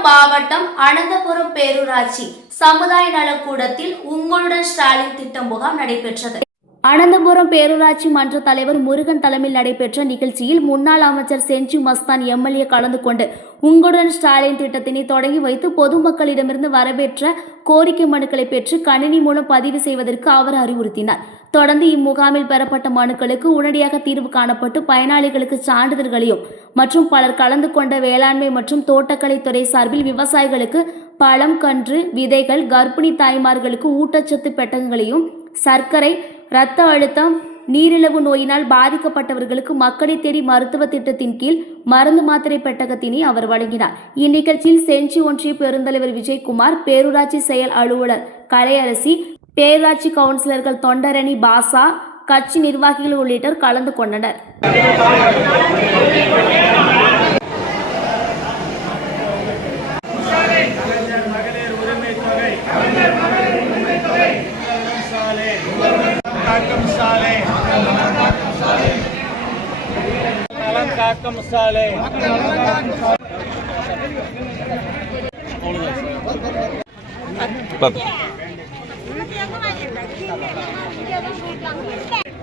விழுப்புரம் மாவட்டம் அனந்தபுரம் பேரூராட்சி சமுதாய நலக்கூடத்தில் உங்களுடன் ஸ்டாலின் திட்ட முகாம் நடைபெற்றது. அனந்தபுரம் பேரூராட்சி மன்ற தலைவர் முருகன் தலைமையில் நடைபெற்ற நிகழ்ச்சியில் முன்னாள் அமைச்சர் செஞ்சி மஸ்தான் எம்எல்ஏ கலந்து கொண்டு உங்களுடன் ஸ்டாலின் திட்டத்தினை தொடங்கி வைத்து பொதுமக்களிடமிருந்து வரவேற்ற கோரிக்கை மனுக்களை பெற்று கணினி மூலம் பதிவு செய்வதற்கு அவர் அறிவுறுத்தினார். தொடர்ந்து இம்முகாமில் பெறப்பட்ட மனுக்களுக்கு உடனடியாக தீர்வு காணப்பட்டு பயனாளிகளுக்கு சான்றிதழ்களையும் மற்றும் பலர் கலந்து கொண்ட வேளாண்மை மற்றும் தோட்டக்கலைத்துறை சார்பில் விவசாயிகளுக்கு பழம், கன்று, விதைகள், கர்ப்பிணி தாய்மார்களுக்கு ஊட்டச்சத்து பெட்டகங்களையும், சர்க்கரை, இரத்த அழுத்தம், நீரிழிவு நோயினால் பாதிக்கப்பட்டவர்களுக்கு மக்களை தேடி மருத்துவ திட்டத்தின் கீழ் மருந்து மாத்திரை பெட்டகத்தினை அவர் வழங்கினார். இந்நிகழ்ச்சியில் செஞ்சி ஒன்றிய பெருந்தலைவர் விஜயகுமார், பேரூராட்சி செயல் அலுவலர் கலையரசி, பேரூராட்சி கவுன்சிலர்கள் தொண்டரணி பாசா, கட்சி நிர்வாகிகள் உள்ளிட்டோர் கலந்து கொண்டனர்.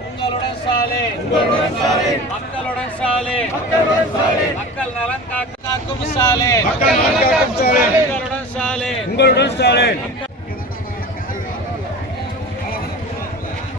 உங்களுடன் சாலை, மக்களுடன் சாலை, மக்கள் நலன் காக்கும் சாலை, உங்களுடன் சாலை.